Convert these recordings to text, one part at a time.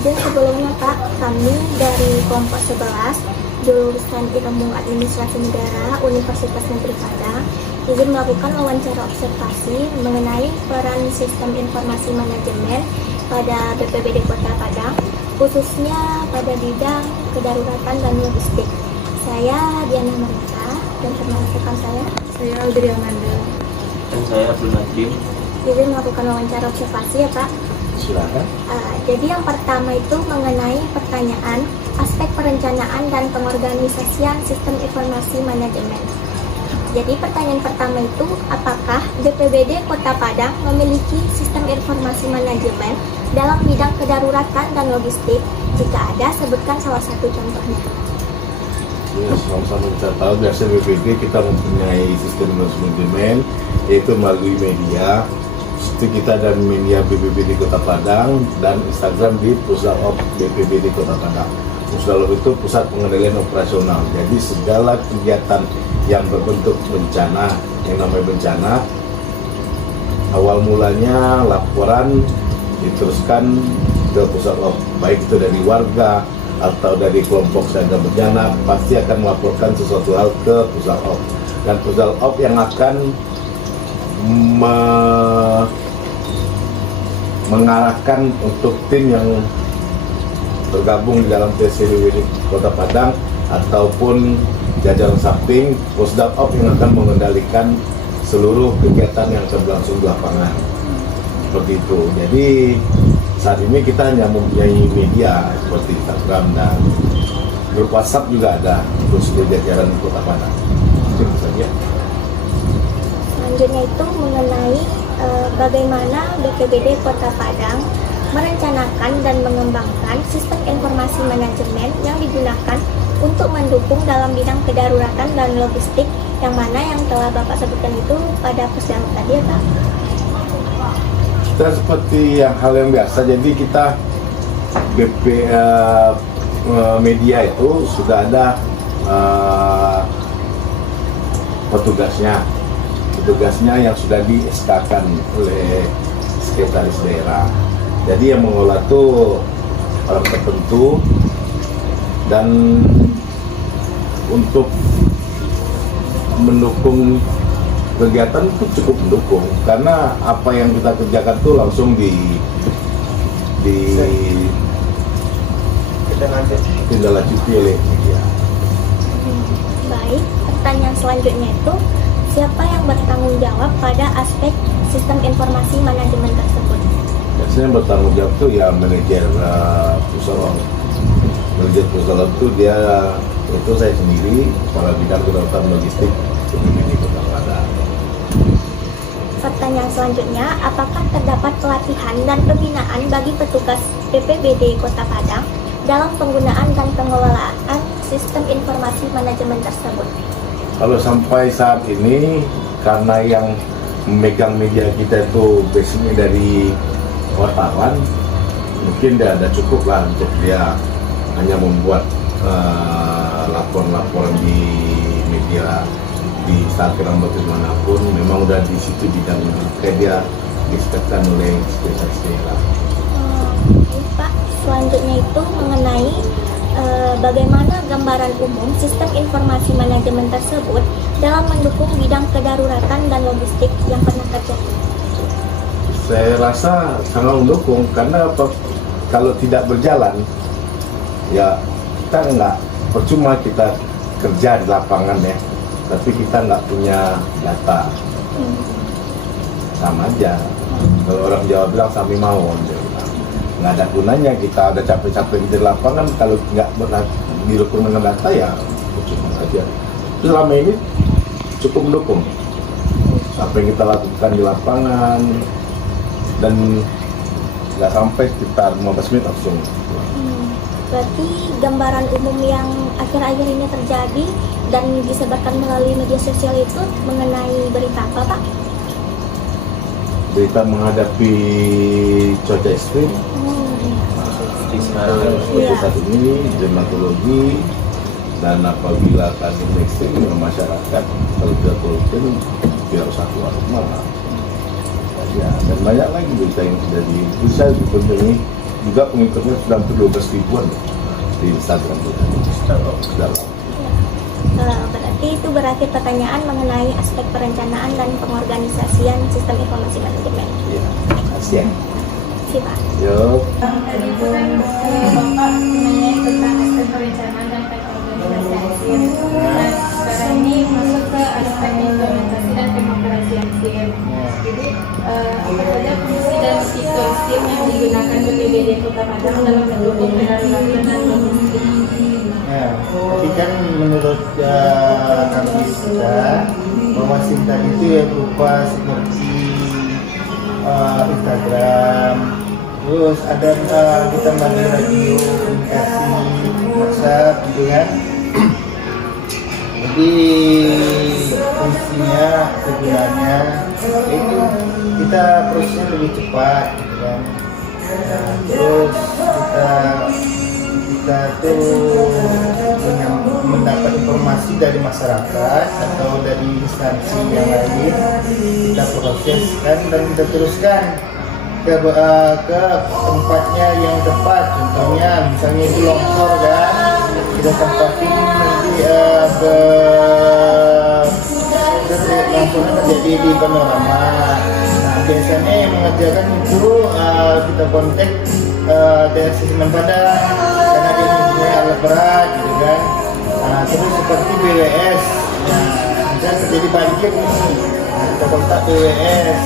Izin sebelumnya Pak, kami dari kelompok 11 jurusan Ilmu Administrasi Negara Universitas Negeri Padang izin melakukan wawancara observasi mengenai peran sistem informasi manajemen pada BPBD Kota Padang, khususnya pada bidang kedaruratan dan logistik. Saya Diana Marita dan teman rekan saya Audrey Amanda. Dan saya Abdul Najim. izin melakukan wawancara observasi ya Pak. Silakan. Jadi yang pertama itu mengenai pertanyaan aspek perencanaan dan pengorganisasian sistem informasi manajemen. Jadi pertanyaan pertama itu, apakah BPBD Kota Padang memiliki sistem informasi manajemen dalam bidang kedaruratan dan logistik? Jika ada, sebutkan salah satu contohnya. Ya, sama-sama kita tahu biasa BPBD kita mempunyai sistem manajemen yaitu melalui media. Itu kita dan media BPBD Kota Padang dan Instagram di Pusdalop BPBD Kota Padang. Pusdalop itu pusat pengendalian operasional. Jadi segala kegiatan yang berbentuk bencana, yang namanya bencana, awal mulanya laporan diteruskan ke Pusdalop, baik itu dari warga atau dari kelompok siaga bencana, pasti akan melaporkan sesuatu hal ke Pusdalop. Dan Pusdalop yang akan mengarahkan untuk tim yang tergabung di dalam TCBD Kota Padang ataupun jajaran samping Pusdalop yang akan mengendalikan seluruh kegiatan yang berlangsung di lapangan. Seperti itu. Jadi saat ini kita hanya mempunyai media seperti Instagram dan grup WhatsApp juga ada terus di jajaran Kota Padang. Itu saja. Selanjutnya itu mengenai bagaimana BPBD Kota Padang merencanakan dan mengembangkan sistem informasi manajemen yang digunakan untuk mendukung dalam bidang kedaruratan dan logistik, yang mana yang telah Bapak sebutkan itu pada Pusdalop tadi ya Pak? Kita seperti hal yang biasa, jadi kita media itu sudah ada petugasnya yang sudah di-SK-kan oleh sekretaris daerah. Jadi yang mengelola itu orang tertentu, dan untuk mendukung kegiatan itu cukup mendukung, karena apa yang kita kerjakan itu langsung ditindaklanjuti oleh media. Baik, pertanyaan selanjutnya itu, siapa yang bertanggung jawab pada aspek sistem informasi manajemen tersebut? Biasanya yang bertanggung jawab itu ya manajer Pusdalop. Manajer Pusdalop itu itu saya sendiri, kepala bidang kedaruratan logistik BPBD Kota Padang. Pertanyaan selanjutnya, apakah terdapat pelatihan dan pembinaan bagi petugas BPBD Kota Padang dalam penggunaan dan pengelolaan sistem informasi manajemen tersebut? Kalau sampai saat ini, karena yang memegang media kita itu basicnya dari wartawan, mungkin dia ada cukup lah untuk dia hanya membuat laporan-laporan di media di Instagram bagaimanapun, memang udah di situ bidangnya, kayak dia disediakan oleh sekretaris daerah. Oke, Pak, selanjutnya itu mengenai bagaimana gambaran umum sistem informasi manajemen tersebut dalam mendukung bidang kedaruratan dan logistik yang pernah terjadi. Saya rasa sangat mendukung, karena kalau tidak berjalan ya kita nggak, percuma kita kerja di lapangan ya, tapi kita nggak punya data. Sama aja, kalau orang Jawa bilang sami mawon, nggak ada gunanya kita ada capek-capek di lapangan kalau nggak didukung dengan data, ya percuma aja. Selama ini cukup mendukung apa yang kita lakukan di lapangan, dan nggak sampai sekitar 15 menit langsung. Berarti gambaran umum yang akhir-akhir ini terjadi dan disebarkan melalui media sosial itu mengenai berita apa Pak? Berita menghadapi cuaca ekstrim. Seperti saat ini dermatologi, dan apabila kasus ekstrim dengan masyarakat, kalau tidak rutin tidak usah keluar rumah. Ya, dan banyak lagi berita yang sudah bisa dipenuhi juga pengikutnya sudah hampir 12 ribuan di Instagram kita. Sudah. Berarti itu berakhir pertanyaan mengenai aspek perencanaan dan pengorganisasian sistem informasi manajemen. Iya, kasih ya. Terima kasih, Pak. Yuk. Tadi itu kan Bapak menanya tentang aspek perencanaan dan pengorganisasian SIM. Nah, sekarang ini masuk ke aspek implementasi dan pengoperasian SIM. Jadi, apa saja fungsi dan fitur SIM yang digunakan BPBD Kota Padang dalam mendukung kedaruratan dan logistik? Ya, tapi kan menurut kami kita bahwa SIM tadi itu ya berupa seperti Instagram, terus ada ditambah radio, komunikasi, WhatsApp gitu kan. Jadi fungsinya, kegunaannya itu kita prosesnya lebih cepat gitu kan. Nah, terus kita tuh mendapat informasi dari masyarakat atau dari instansi yang lain, kita proseskan dan kita teruskan ke tempatnya yang tepat. Contohnya misalnya itu longsor kan, kita tempatin nanti ke longsornya terjadi di panorama. Nah, biasanya yang mengerjakan itu kita kontak dari sistem Padang karena dia mempunyai alat berat gitu kan. Nah, terus seperti BWS, nah, misalnya terjadi banjir ini, nah, kita kontak BWS.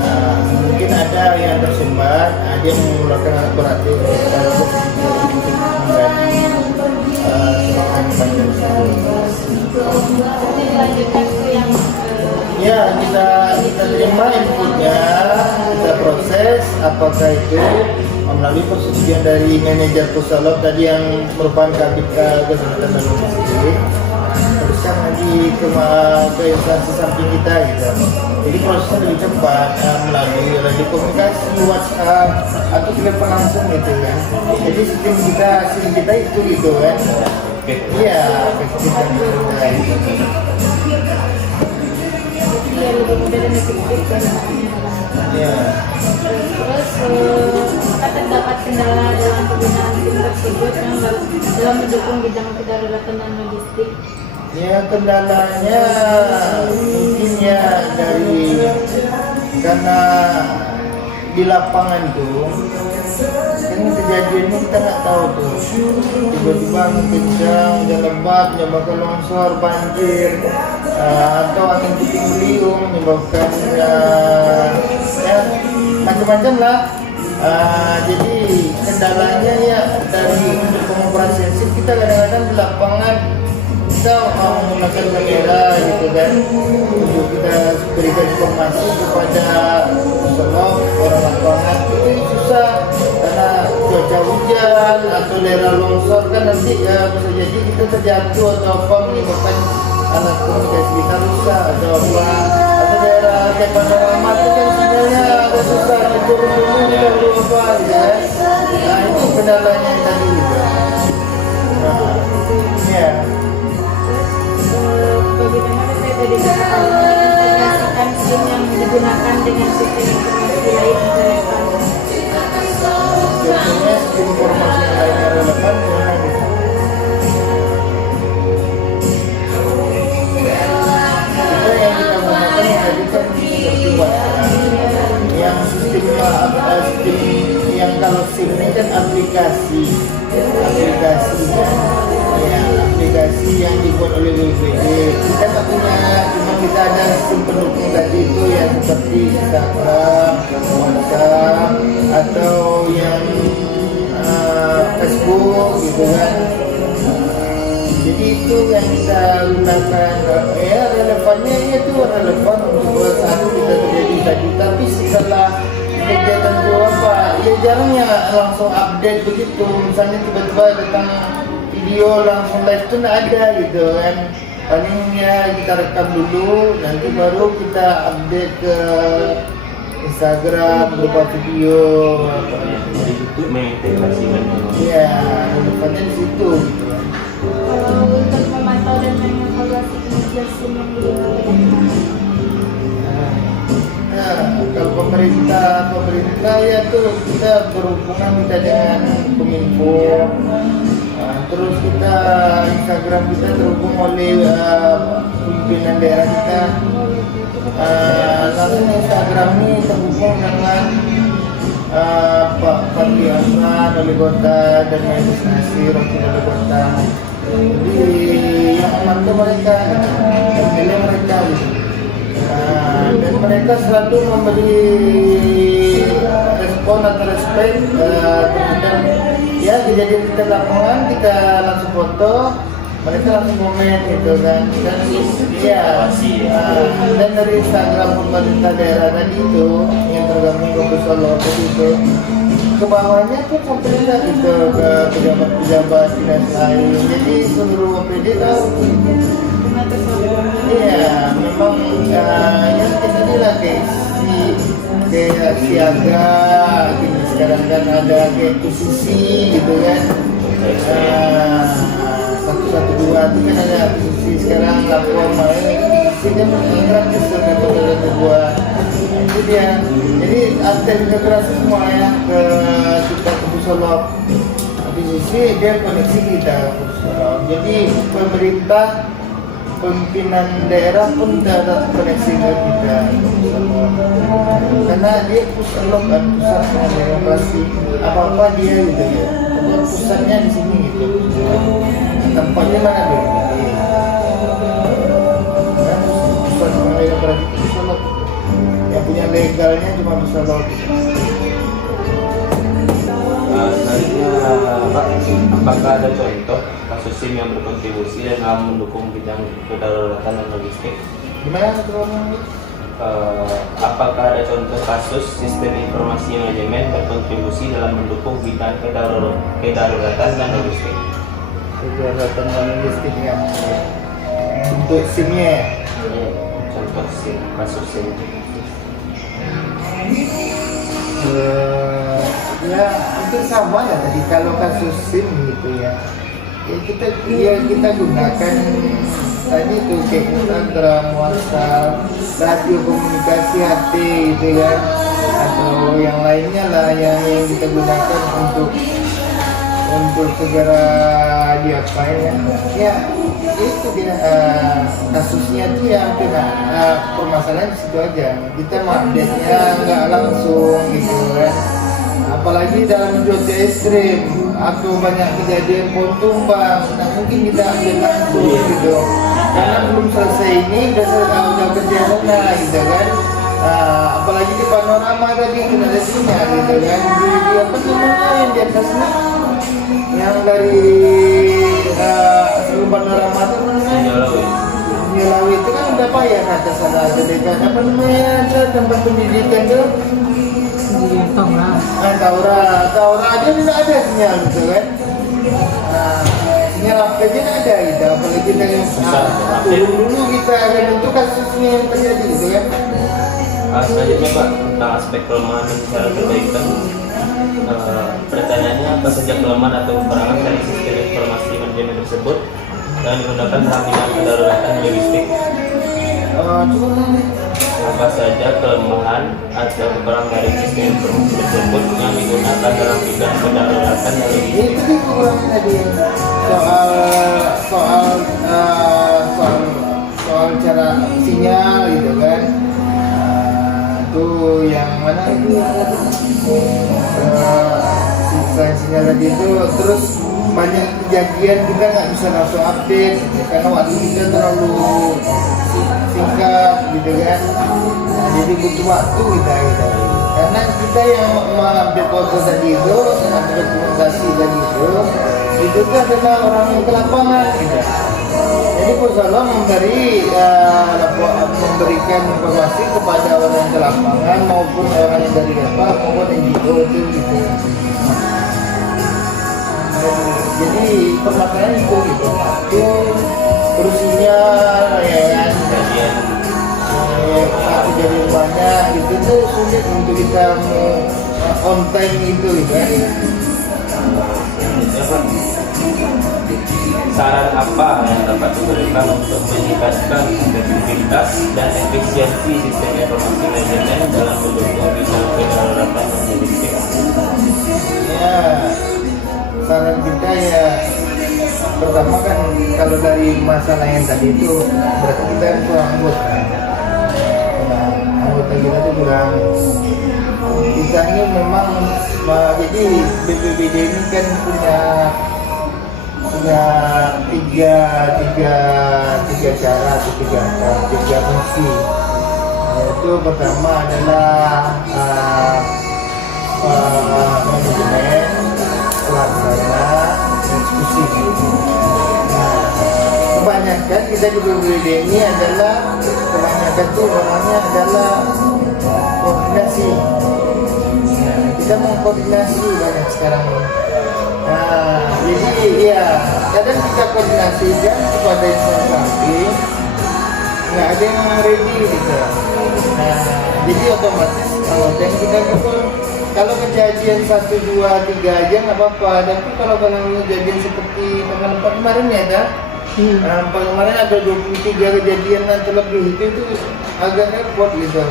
Nah, mungkin ada yang tersembar, dia mengeluarkan alat berat itu untuk mengganti selokan banjir tersebut. Nanti dilanjutkan ke yang Ya, kita terima inputnya, kita proses apakah itu melalui persetujuan dari manajer Pusalop tadi yang merupakan kabit kesehatan dan logistik, teruskan nanti ke instansi samping kita gitu. Jadi prosesnya lebih cepat melalui radio komunikasi, WhatsApp atau telepon langsung gitu kan. Jadi sistem kita itu gitu kan. Iya, sistem kita. dia lebih mudah dan efektif dalam Ya. Terus apakah terdapat kendala dalam penggunaan SIM tersebut yang dalam mendukung bidang kedaruratan dan logistik? Ya, kendalanya mungkin ya karena di lapangan tuh kan kejadiannya kita nggak tahu tuh, tiba-tiba kencang, hujan lebat menyebabkan longsor, banjir, atau angin puting beliung menyebabkan ya macam-macam lah. Jadi kendalanya ya dari untuk pengoperasian SIM kita kadang-kadang di lapangan kita menggunakan kamera gitu kan, untuk kita berikan informasi kepada orang lapangan itu susah karena cuaca hujan atau daerah longsor kan nanti bisa jadi kita terjatuh atau apa menyebabkan alat komunikasi kita rusak atau apa, atau daerah kayak panorama itu kan sebenarnya agak susah turun dulu kita belum apa ya. Nah itu kendalanya yang tadi juga. Nah, ya. Bagaimana PPBD Kota Padang mengintegrasikan SIM yang digunakan dengan sistem informasi lain yang relevan? Contohnya informasi yang lain yang relevan gimana gitu? Kita yang kita gunakan yang tadi kan seperti WhatsApp, yang sistem yang kalau SIM ini kan aplikasi yang dibuat oleh BPBD. Kita tak punya, cuma kita ada sistem pendukung tadi itu yang seperti Instagram, WhatsApp, atau yang Facebook gitu kan. Jadi itu yang kita gunakan. Ya relevannya itu relevan untuk saat kita terjadi tadi. Tapi setelah kegiatan itu apa? Ya jarangnya langsung update begitu. Misalnya tiba-tiba datang video langsung live itu nggak ada gitu kan. Palingnya kita rekam dulu, nanti baru kita update ke Instagram berupa video. Jadi itu mengintegrasikan. Iya, relevannya di situ. Gitu. Kalau untuk memantau dan mengevaluasi kinerja SIM yang digunakan, Nah, kalau pemerintah ya tuh kita berhubungan kita dengan Kominfo. Terus kita Instagram kita terhubung oleh pimpinan daerah kita. Lalu Instagram ini terhubung dengan Pak Fadli Ahmad wali kota dan Majelis Nasir wakil wali kota. Jadi yang membantu mereka dan milih mereka gitu. Dan mereka selalu memberi respon atau respect terhadap ya kejadian kita lapangan, kita langsung foto, mereka langsung komen gitu kan. Dan ya dan dari Instagram pemerintah daerah tadi itu yang tergabung ke Solo itu ke bawahnya tuh sampai gitu ke pejabat-pejabat dinas lain. Jadi seluruh OPD tahu. Iya, memang yang kita bilang kayak siaga gini sekarang kan ada kayak posisi gitu kan. 112 itu kan ada posisi sekarang lapor main posisi kan gratis dengan pada itu dia. Jadi ada integrasi semua ya ke kita ke Solo. Posisi dia koneksi kita ke Solo. Jadi pemerintah pimpinan daerah pun ada koneksi ke kita karena dia pusat demokrasi apa dia gitu ya, pusatnya di sini gitu, tempatnya mana dia kan pusat demokrasi pusat yang punya legalnya cuma pusat. Selanjutnya Pak, apakah ada contoh kasus SIM yang berkontribusi dalam mendukung bidang kedaruratan dan logistik? Gimana tuh? Apakah ada contoh kasus sistem informasi manajemen berkontribusi dalam mendukung bidang kedaruratan dan logistik? Kedaruratan dan logistik ya. Untuk SIM-nya. Contoh SIM, kasus SIM. Ya itu sama ya tadi kalau kasus SIM gitu ya. Kita gunakan tadi itu kayak Instagram, WhatsApp, radio komunikasi HP gitu ya, atau yang lainnya lah yang kita gunakan untuk segera diapain ya itu dia kasusnya tuh yang kena permasalahan di situ aja, kita update-nya nggak langsung gitu kan. Apalagi dalam cuaca ekstrim atau banyak kejadian pohon tumbang, nah mungkin kita ambil langsung gitu karena belum selesai ini udah kerja sana gitu kan. Apalagi di panorama tadi kita ada sinyal gitu kan di apa namanya yang di atasnya yang dari sebelum panorama itu Nyelawi itu kan udah payah ke atas sana ada dekat apa namanya ada tempat pendidikan tuh Taura aja tidak ada sinyal gitu kan. Sinyal apa aja tidak ada gitu, apalagi dengan dulu kita ada bentuk kasusnya yang terjadi gitu kan. Selanjutnya Pak, tentang aspek kelemahan dan cara perbaikan. Pertanyaannya, apa saja kelemahan atau kekurangan dari sistem informasi manajemen tersebut yang digunakan dalam bidang kedaruratan logistik? Apa saja kelemahan atau kekurangan dari sistem informasi tersebut yang digunakan dalam bidang kedaruratan logistik? Itu kekurangan tadi soal cara sinyal gitu kan. Tuh yang mana itu sinyal tadi itu, terus banyak kejadian kita nggak bisa langsung update karena waktu kita terlalu singkat gitu kan. Jadi butuh waktu kita gitu. Karena kita yang mengupdate foto tadi itu, atau dokumentasi tadi itu tuh adalah orang yang ke lapangan gitu. Jadi Pusalo memberikan informasi kepada orang yang ke lapangan maupun orang yang dari Depok maupun NGO itu gitu. Jadi permasalahan itu gitu. Itu kursinya ya kan. Jadi banyak itu tuh sulit untuk kita on time itu kan. Saran apa yang dapat diberikan untuk meningkatkan efektivitas dan efisiensi sistem informasi manajemen dalam mendukung bidang kedaruratan logistik? Ya, saran kita ya pertama kan kalau dari masalah yang tadi itu berarti kita itu anggota. Nah, anggota kita itu kurang. Kita ini memang jadi BPBD ini kan punya tiga cara atau tiga fungsi. Yaitu pertama adalah manajemen, pelaksana, eksekusi. Nah, kebanyakan kita di BPBD ini adalah kebanyakan tuh orangnya adalah koordinasi. Nah, kita mengkoordinasi banyak sekarang ini. Nah, jadi ya kadang kita koordinasikan kepada instansi samping, nggak ada yang ready gitu. Nah, jadi otomatis yang kita kumpul kalau kejadian 1, 2, 3 aja nggak apa-apa. Tapi kalau kejadian seperti tanggal 4 kemarin ya ada, kemarin ada 23 kejadian dan terlebih itu agak repot gitu.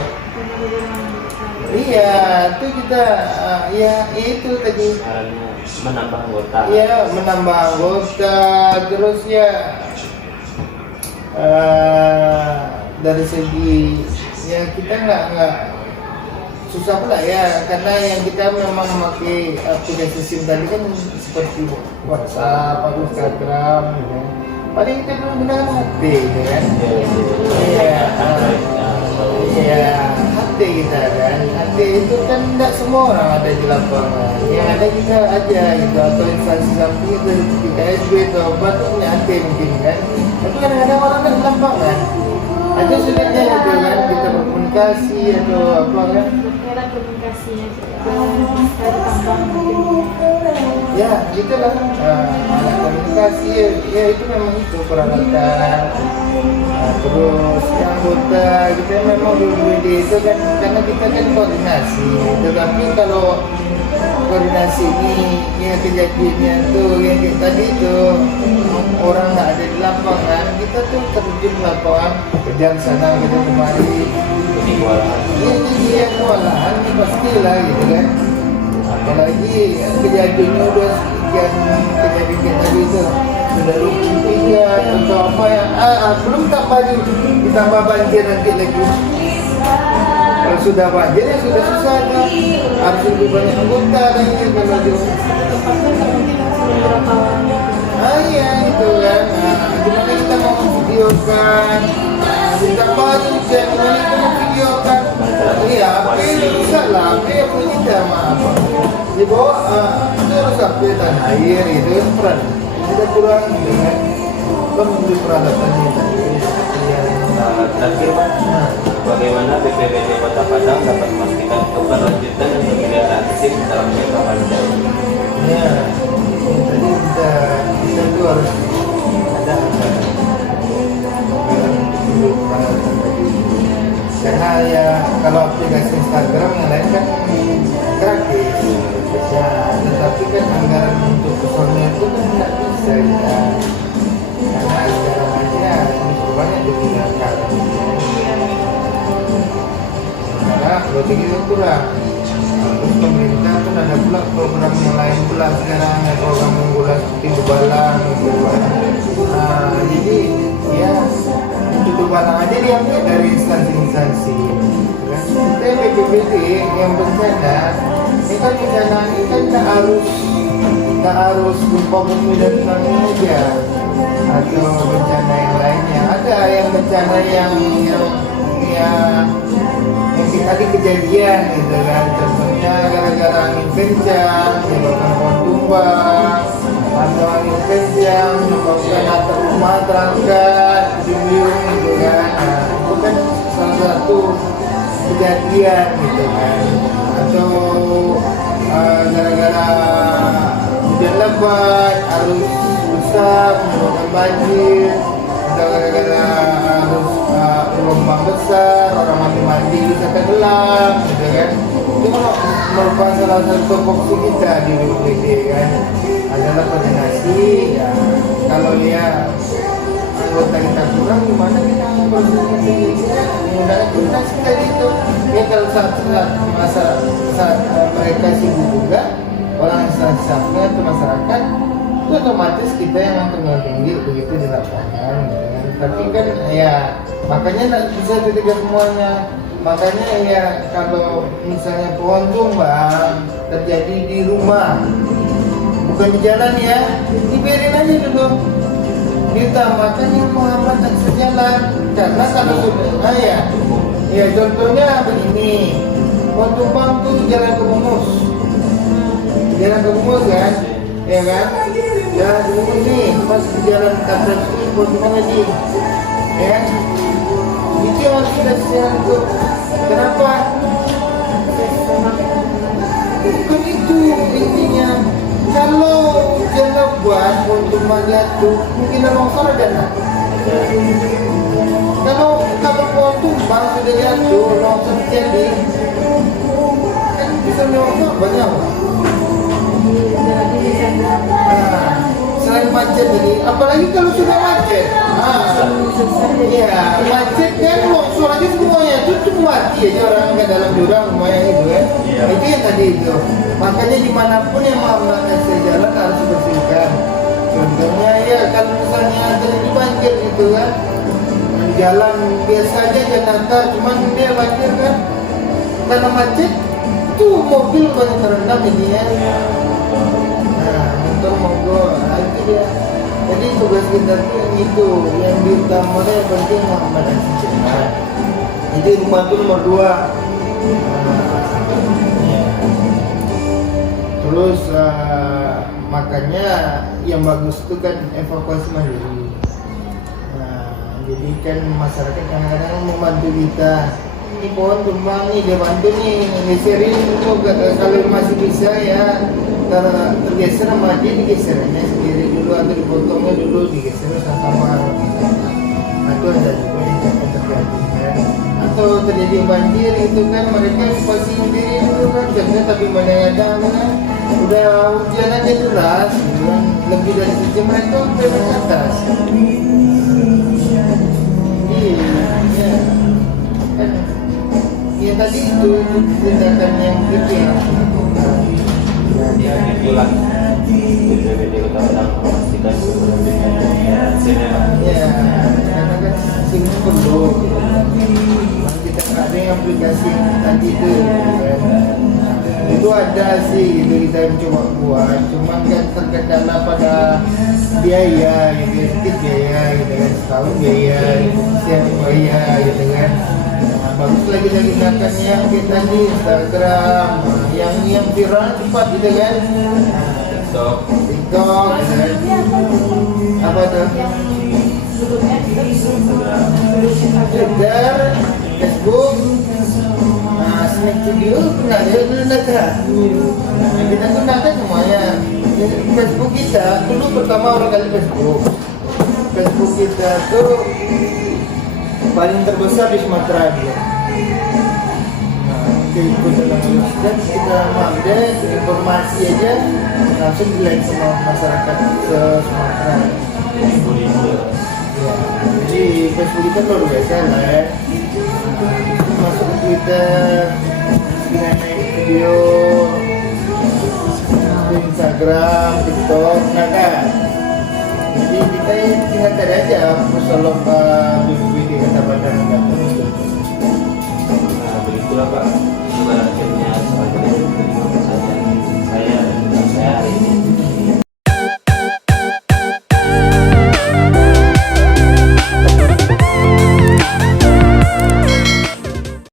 Iya, itu kita ya itu tadi. Sarannya menambah anggota. Iya, menambah anggota, terus ya dari segi ya kita nggak susah pula ya, karena yang kita memang memakai aplikasi SIM tadi kan seperti WhatsApp atau Instagram gitu. Paling kita belum gunakan HP gitu kan. Iya, iya, HP kita kan. HP itu kan tidak semua orang ada di lapangan. Yang ada kita aja gitu, atau instansi samping itu di KSB atau apa tuh punya HP mungkin kan. Tapi kadang-kadang orang kan di lapangan. Itu sulitnya gitu kan, kita berkomunikasi atau apa kan. Era komunikasinya secara tambang mungkin. Ya, gitulah. Alat komunikasi ya itu memang itu peralatan. Terus yang anggota kita memang BPBD itu kan karena kita kan koordinasi. Tetapi kalau koordinasi ini ya kejadiannya tuh yang kayak tadi itu orang nggak ada di lapangan, kita tuh terjun di lapangan kejar sana kejar kemari. Iya, jadi yang kewalahan ini pastilah gitu kan. Apalagi kejadiannya udah sekian kejadian kayak tadi itu sudah 23 atau apa yang belum ditambah banjir nanti lagi. Kalau sudah banjir ya sudah susah kan, harus lebih banyak anggota lagi kalau di iya itu kan. Gimana kita mau memvideokan, ditambah juga gimana kita memvideokan. Iya, HP bisa lah, HP punya sama apa di bawah itu harus HP tanah air gitu kan, peran kita kurang dengan membeli peralatannya tadi. Terakhir Pak, bagaimana BPBD Kota Padang dapat memastikan keberlanjutan dan pemilihan SIM dalam jangka panjang? Ya, tadi kita tuh harus ada peralatan tadi. Karena ya kalau aplikasi Instagram yang lain kan gratis, ya, tetapi kan anggaran untuk personnya itu kan tidak bisa kita, karena sekarang aja banyak digunakan. Karena berarti kita kurang. Terus pemerintah kan ada pula program yang lain pula sekarang, ada program unggulan seperti Dubalang gitu. Nah, jadi ya untuk Dubalang aja diambil dari instansi-instansi. Kita BPBD yang bencana, ini kan bencana ini kan tak harus gempa bumi dan tsunami aja, atau bencana yang lainnya. Ada yang bencana yang tadi kejadian gitu kan, contohnya gara-gara angin kencang menyebabkan pohon tumbang, atau angin kencang menyebabkan atap rumah terangkat, dinding gitu kan. Nah, itu kan salah satu kejadian gitu kan. Atau gara-gara hujan lebat, arus besar menyebabkan banjir, atau gara-gara arus gelombang besar, orang mandi bisa tenggelam gitu kan. itu merupakan salah satu tupoksi kita di BPD kan, adalah koordinasi ya. Kalau dia anggota kita kurang, gimana kita koordinasi menggunakan koordinasi tadi itu ya. Kalau saat mereka sibuk juga, orang staffnya atau masyarakat, itu otomatis kita yang tunggal tinggi begitu di lapangan ya. Tapi kan ya makanya nggak bisa ketika semuanya. Makanya ya kalau misalnya pohon tumbang terjadi di rumah, bukan di jalan ya, dibiarin aja dulu, ditambahkan yang menghambat akses jalan. Karena kalau sudah ya contohnya begini, pohon tumbang tuh jalan ke Bungus kan, ya kan, jalan ke Bungus nih, pas di jalan Kapten itu pohon tumbang lagi, ya. Itu yang harus kita siapkan tuh. Kenapa? Bukan itu intinya. Kalau jangan buat untuk jatuh, mungkin longsor ada nggak? Kalau pohon tumbang sudah jatuh, longsor terjadi, kan bisa longsor banyak orang. Nah, selain macet ini, apalagi kalau sudah macet. Iya, macet kan longsor aja semuanya, tutup mati aja orang nggak dalam jurang rumahnya itu kan. Itu yang tadi itu. Makanya dimanapun yang menghambat akses jalan harus dibersihkan. Contohnya ya kalau misalnya terjadi banjir gitu kan, di jalan biasa aja Jakarta, cuman dia banjir kan, karena macet tuh mobil banyak terendam jadinya. Nah, motor mogok, itu dia. Jadi tugas kita tuh yang itu, yang diutamakan yang penting menghambat akses jalan. Jadi rumah itu nomor 2. Terus makanya yang bagus itu kan evakuasi mandiri. Nah, jadi kan masyarakat kadang-kadang membantu kita. Ini pohon tumbang nih, dia bantu nih geserin itu kalau masih bisa ya. Kalau tergeser sama dia digesernya sendiri dulu atau dipotongnya dulu digeser sama-sama. Atau ada juga yang terjadi kan. Atau terjadi banjir itu kan mereka pasti sendiri dulu kan, jangan tapi mana ada mana udah hujan aja deras gitu kan, lebih dari sejam mereka udah ke atas. Iya kan, ya tadi itu tindakan yang itu yang harus dilakukan. Ya itulah BPBD Kota Padang memastikan keberlanjutan Ya, karena kan sini perlu kita nggak ada yang aplikasi tadi itu kan. Itu ada sih gitu kita coba buat, cuman kan terkendala pada biaya gitu, sedikit biaya gitu kan, setahun biaya, siang biaya gitu kan. Nah, bagus lagi tindakan yang kita di Instagram, yang viral cepat gitu kan. TikTok gitu kan. Apa tuh? Twitter, Facebook, Snack Video pernah ada gunakan. Kita gunakan semuanya. Facebook kita dulu pertama orang kali Facebook kita tuh paling terbesar di Sumatera dia. Dan kita update informasi aja langsung di-like sama masyarakat se Sumatera. Ya, jadi Facebook kita luar biasa lah ya. Masuk ke Twitter, naik video, di Instagram, TikTok, nah kan. Jadi kita tinggal cari aja Musolok BPBD Kota Padang.